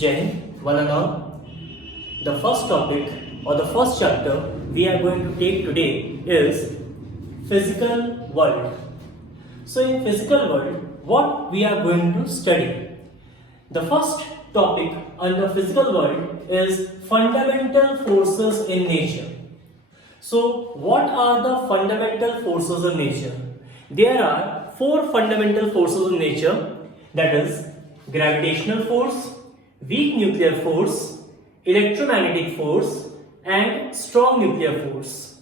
Jai Hind, one and all. The first topic or the first chapter we are going to take today is physical world. So in physical world, what we are going to study? The first topic under physical world is fundamental forces in nature. So what are the fundamental forces in nature? There are four fundamental forces in nature, that is gravitational force, weak nuclear force, electromagnetic force and strong nuclear force.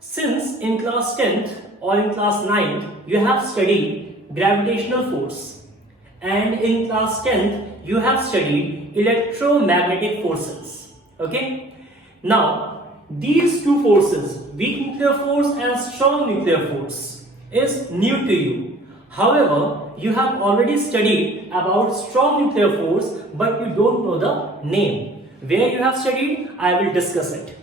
Since in class 10th or in class 9th you have studied gravitational force and in class 10th you have studied electromagnetic forces. Okay? Now these two forces, weak nuclear force and strong nuclear force, is new to you. However, you have already studied about strong nuclear force but you don't know the name. Where you have studied, I will discuss it.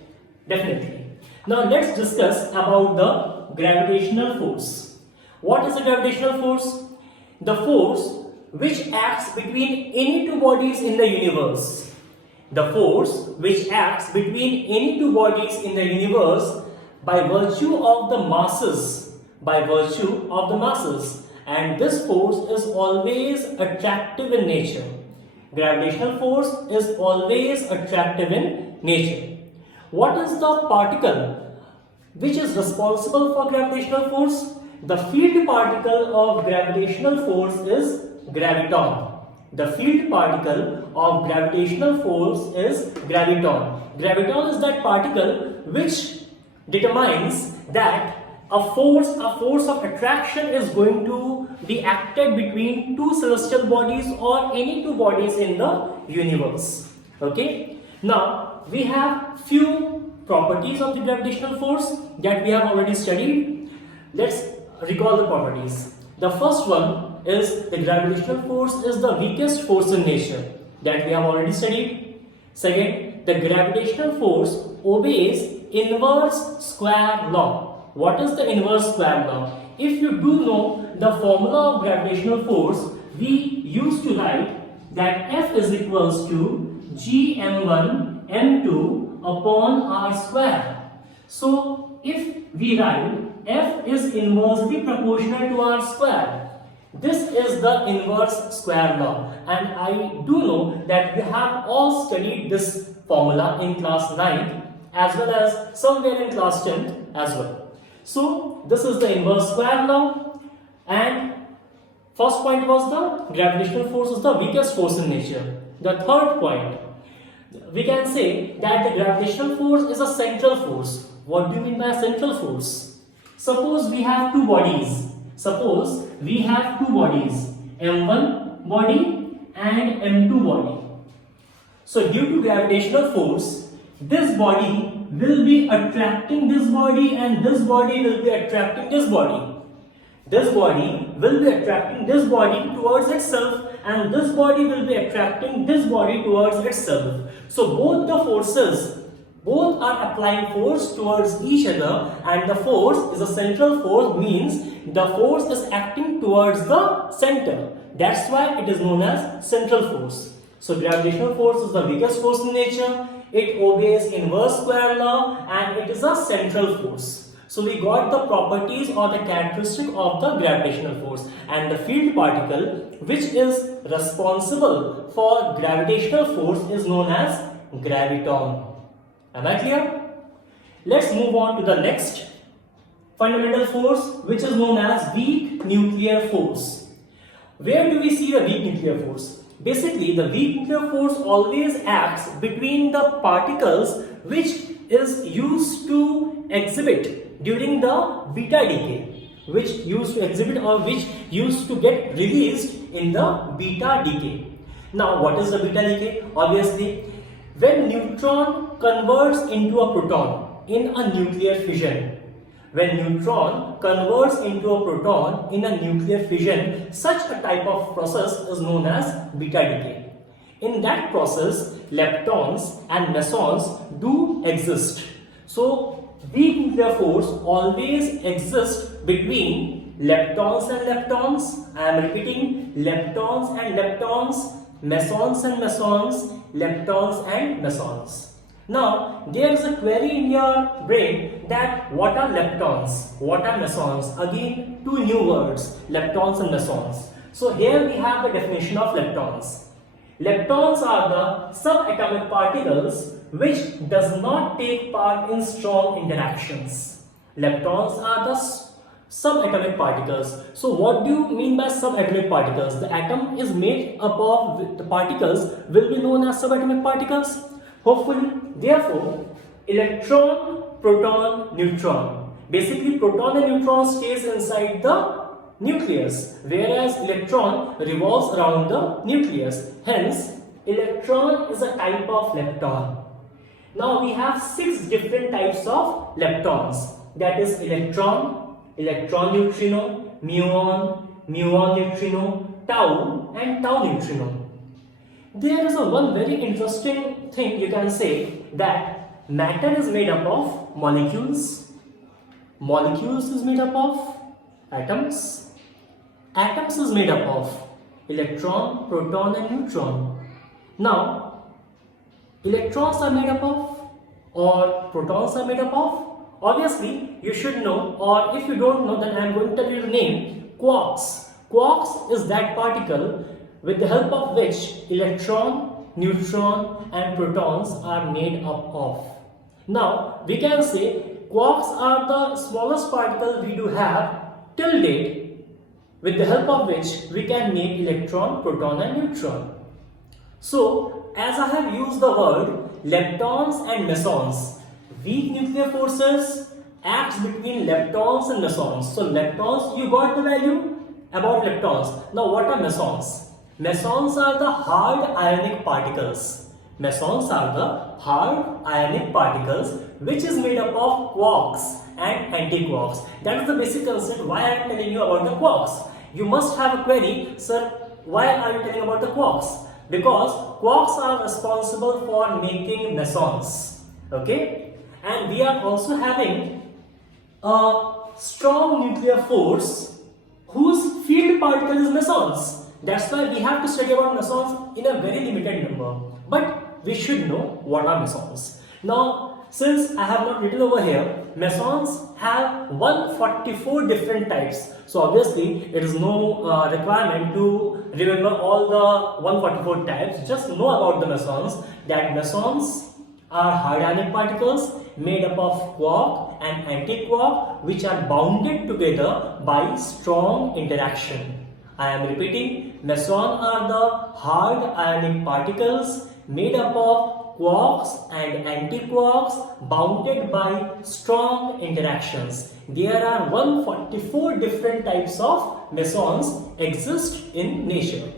Definitely. Now let's discuss about the gravitational force. What is the gravitational force? The force which acts between any two bodies in the universe. The force which acts between any two bodies in the universe by virtue of the masses. And this force is always attractive in nature. Gravitational force is always attractive in nature. What is the particle which is responsible for gravitational force? The field particle of gravitational force is graviton. The field particle of gravitational force is graviton. Graviton is that particle which determines that a force of attraction is going to be acted between two celestial bodies or any two bodies in the universe. Okay. Now we have few properties of the gravitational force that we have already studied. Let's recall the properties. The first one is the gravitational force is the weakest force in nature, that we have already studied. Second, the gravitational force obeys inverse square law. What is the inverse square law? If you do know the formula of gravitational force, we used to write that F is equals to gm1 m2 upon r square. So if we write F is inversely proportional to r square, this is the inverse square law, and I do know that we have all studied this formula in class 9th as well as somewhere in class 10th as well. So this is the inverse square law, and first point was the gravitational force is the weakest force in nature. The third point, we can say that the gravitational force is a central force. What do you mean by a central force? Suppose we have two bodies. M1 body and M2 body. So due to gravitational force, this body will be attracting this body and this body will be attracting this body. This body will be attracting this body towards itself and this body will be attracting this body towards itself. So both the forces, both are applying force towards each other, and the force is a central force, means the force is acting towards the center. That's why it is known as central force. So gravitational force is the weakest force in nature. It obeys inverse square law and it is a central force. So we got the properties or the characteristic of the gravitational force, and the field particle which is responsible for gravitational force is known as graviton. Am I clear? Let's move on to the next fundamental force, which is known as weak nuclear force. Where do we see the weak nuclear force? Basically, the weak nuclear force always acts between the particles which is used to exhibit during the beta decay, which used to exhibit or which used to get released in the beta decay. Now, what is the beta decay? Obviously, when neutron converts into a proton in a nuclear fission, when neutron converts into a proton in a nuclear fission, such a type of process is known as beta decay. In that process, leptons and mesons do exist. So, weak nuclear force always exists between leptons and leptons. I am repeating, leptons and leptons, mesons and mesons, leptons and mesons. Now, there is a query in your brain that what are leptons, what are mesons? Again, two new words, leptons and mesons. So here we have the definition of leptons. Leptons are the subatomic particles which does not take part in strong interactions. Leptons are the subatomic particles. So what do you mean by subatomic particles? The atom is made up of the particles will be known as subatomic particles. Hopefully, therefore, electron, proton, neutron. Basically, proton and neutron stays inside the nucleus, whereas electron revolves around the nucleus. Hence, electron is a type of lepton. Now, we have 6 different types of leptons. That is electron, electron neutrino, muon, muon neutrino, tau and tau neutrino. There is one very interesting thing you can say that matter is made up of molecules, molecules is made up of atoms, atoms is made up of electron, proton and neutron. Now, electrons are made up of or protons are made up of? Obviously, you should know, or if you don't know, then I am going to tell you the name, quarks. Quarks is that particle with the help of which electron, neutron and protons are made up of. Now, we can say quarks are the smallest particle we do have till date with the help of which we can make electron, proton and neutron. So, as I have used the word leptons and mesons, weak nuclear forces acts between leptons and mesons. So, leptons, you got the value about leptons. Now, what are mesons? Mesons are the hard ionic particles. Mesons are the hard ionic particles which is made up of quarks and antiquarks. That is the basic concept why I am telling you about the quarks. You must have a query, sir, why are you telling about the quarks? Because quarks are responsible for making mesons. Okay? And we are also having a strong nuclear force whose field particle is mesons. That's why we have to study about mesons in a very limited number. But we should know what are mesons. Now, since I have not written over here, mesons have 144 different types. So obviously, it is no requirement to remember all the 144 types. Just know about the mesons. That mesons are hard ionic particles made up of quark and antiquark which are bounded together by strong interaction. I am repeating, mesons are the hard ionic particles made up of quarks and antiquarks bounded by strong interactions. There are 144 different types of mesons exist in nature.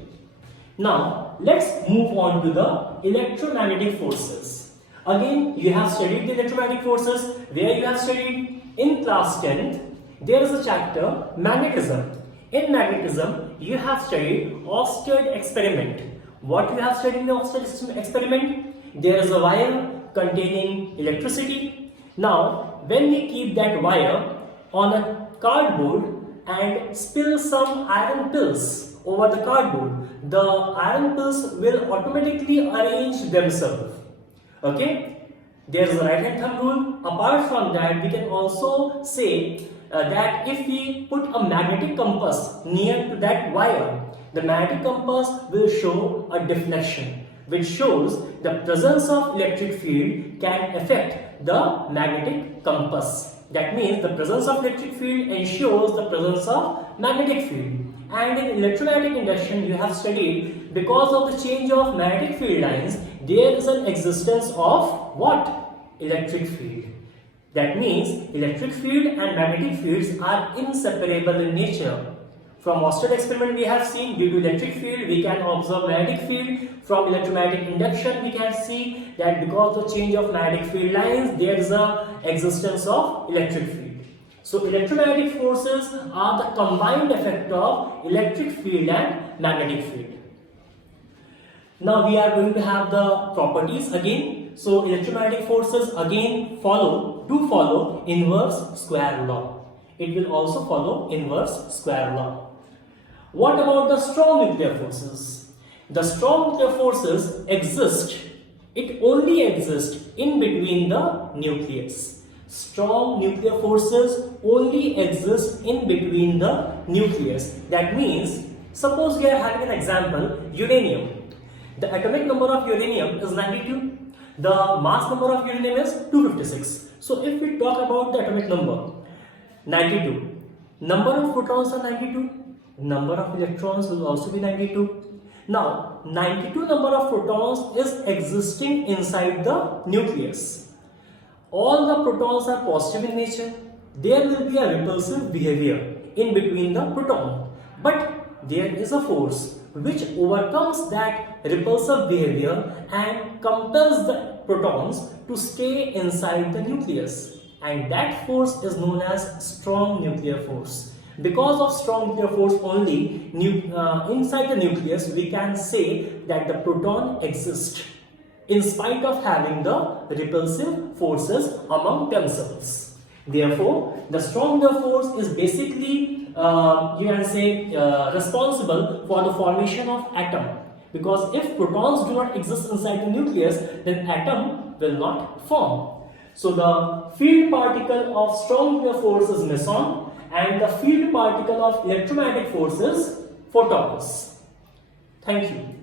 Now, let's move on to the electromagnetic forces. Again, you have studied the electromagnetic forces where you have studied in class 10th. There is a chapter, magnetism. In magnetism, you have studied Oersted experiment. What you have studied in the Oersted experiment? There is a wire containing electricity. Now, when we keep that wire on a cardboard and spill some iron pills over the cardboard, the iron pills will automatically arrange themselves. Okay? There is a right hand thumb rule. Apart from that, we can also say that if we put a magnetic compass near to that wire, the magnetic compass will show a deflection, which shows the presence of electric field can affect the magnetic compass. That means the presence of electric field ensures the presence of magnetic field. And in electromagnetic induction, you have studied because of the change of magnetic field lines, there is an existence of what? Electric field. That means electric field and magnetic fields are inseparable in nature. From Oersted experiment we have seen due to electric field we can observe magnetic field. From electromagnetic induction we can see that because of change of magnetic field lines there is a existence of electric field. So electromagnetic forces are the combined effect of electric field and magnetic field. Now we are going to have the properties again. So electromagnetic forces again follow inverse square law. It will also follow inverse square law. What about the strong nuclear forces? The strong nuclear forces exist, it only exists in between the nucleus. Strong nuclear forces only exist in between the nucleus. That means, suppose we are having an example, uranium. The atomic number of uranium is 92. The mass number of uranium is 256. So if we talk about the atomic number, 92. Number of protons are 92. Number of electrons will also be 92. Now, 92 number of protons is existing inside the nucleus. All the protons are positive in nature. There will be a repulsive behavior in between the proton. But there is a force which overcomes that repulsive behavior and compels the protons to stay inside the nucleus. And that force is known as strong nuclear force. Because of strong nuclear force only, inside the nucleus we can say that the proton exists in spite of having the repulsive forces among themselves. Therefore, the strong nuclear force is basically, you can say, responsible for the formation of atom. Because if protons do not exist inside the nucleus, then atom will not form. So the field particle of strong nuclear force is meson, and the field particle of electromagnetic force is photons. Thank you.